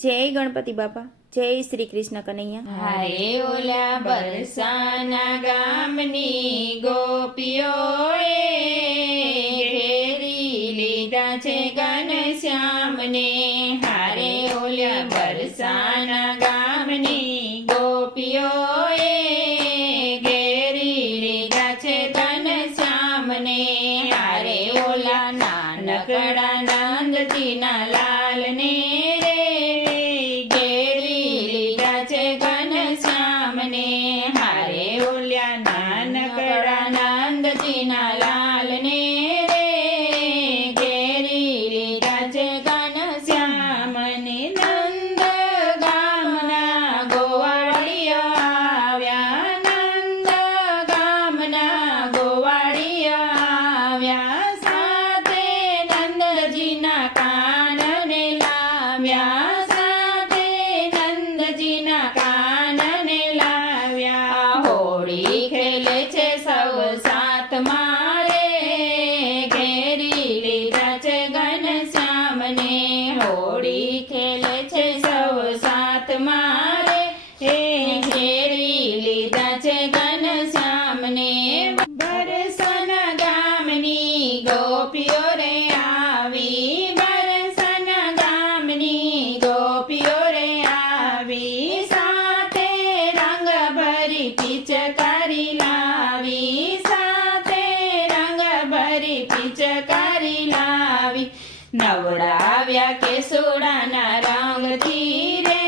જય ગણપતિ બાપા, જય શ્રી કૃષ્ણ કનૈયા। હારે ઓલા બરસાના ગામની ગોપીઓએ ઘેરી લીધા છે ઘનશ્યામને। હારે ઓલા બરસાના ગામની ગોપીઓએ ઘેરી લીધા છે ઘનશ્યામને। હારે ઓલા નાનકડા નંદજીના લાલને હારે ઓલ્યા નાનકડા નંદજીના લાલને રે ઘેરી લીધા છે ઘનશ્યામને। નંદ ગામના ગોવાળીઓ આવ્યા, નંદ ગામના ગોવાળીઓ આવ્યા, સાથે નંદજીના કાનને લાવ્યા, સાથે નંદજીના કાનને લાવ્યા। હોળી ખેલે છે સૌ સાથ મારે ઘેરી લીધા છે ઘનશ્યામને। હોળી ખેલે છે સૌ સાથ મારે ઘેરી લીધા છે ઘનશ્યામને। બરસન ગામની ગોપીઓ રે આવી, બરસન ગામની ગોપીઓ રે આવી, સાથે રંગ ભરી પિચકારી લાવી, સાથે રંગ ભરી પિચકારી લાવી। નવડાવ્યા કેસુડાના રંગથી રે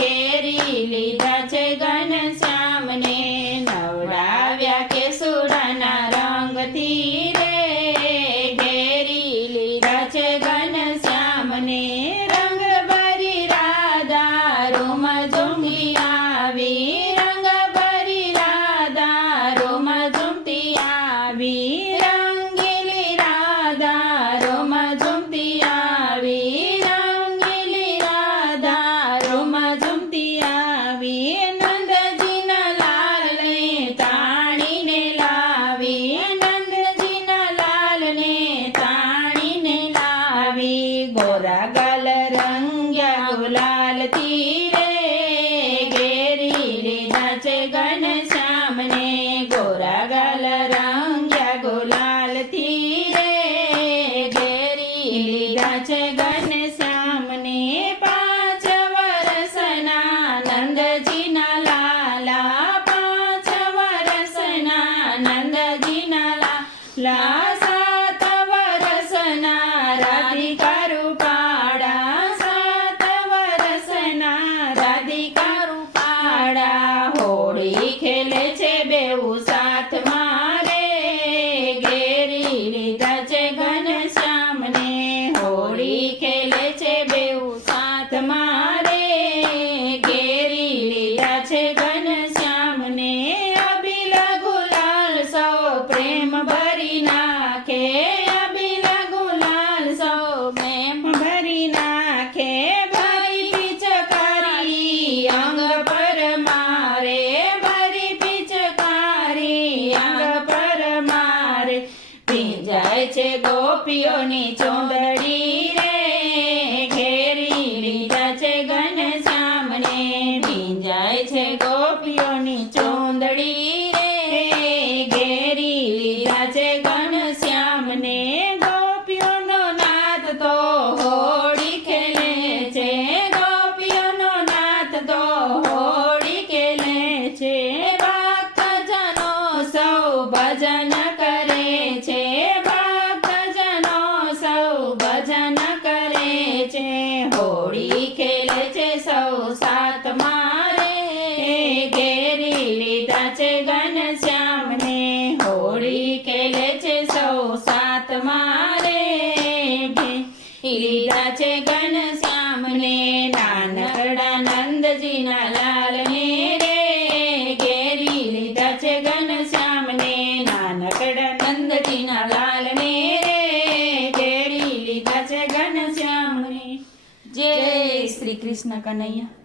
ઘેરી લીધા છે ઘનશ્યામને। નવડાવ્યા કેસુડાના રંગથી રે ઘેરી લીધા છે ઘનશ્યામને। રંગ ભરી રાધા રૂમ ઝુમતી આવી, રંગ ભરી રાધા રૂમ ઝુમતી આવી, રંગીલી રાધા રૂમ ઝુમતી આવી, રંગીલી રાધા રૂમ ઝુમતી આવી। નંદજીના લાલને તાણીને લાવી, નંદજીના લાલને તાણીને લાવી। ગોરા ગાલ રંગ્યા ગુલાલથી રે ઘેરી લીધા છે ઘનશ્યામને। ગોરા ગાલ રંગ્યા ગુલાલથી રે ઘેરી લીધા છે ઘનશ્યામને। 5 વર્ષના નંદજીના લાલા, 5 વર્ષના નંદજીના લાલા, 7 વર્ષના રાધિકા રૂપાળા, 7 વર્ષના રાધિકા રૂપાળા। હોળી ખેલે છે બેઉ સાથ મારે ઘેરી લીધા છે ઘનશ્યામને। હોળી ખેલે છે બેઉ સાથ મારે ઘેરી લીધા છે ઘનશ્યામને। અબીલ ગુલાલ સૌ પ્રેમ ભરી નાખે, અબીલ ગુલાલ સૌ પ્રેમ ભરી નાખે। ભરી પિચકારી અંગ પર મારે, ભરી પિચકારી અંગ પર મારે। ભીંજાય છે ગોપીઓની ચોંદડી રે ઘેરી લીધા છે ઘનશ્યામને। ભીંજાય છે ગોપીઓની ચોંદડી રે ઘેરી લીધા છે ઘનશ્યામને। ગોપીઓનો નાદ તો હોળી ખેલે છે, ગોપીઓનો નાદ તો હોળી ખેલે છે। ભક્તજનો સૌ ભજન કરે છે, ભક્તજનો સૌ ભજન કરે છે। હોળી ખેલે છે સૌ સાથ મારે ઘેરી લીધા છે ઘનશ્યામને। હોળી ખેલે છે સૌ સાથ મારે લીધા છે ઘનશ્યામને। નાનકડા નંદજીના લાલને રે ઘેરી લીધા છે ઘનશ્યામને। નાનકડા નંદજીના લાલને રે ઘેરી લીધા છે ઘનશ્યામને। જય શ્રી કૃષ્ણ કનૈયા।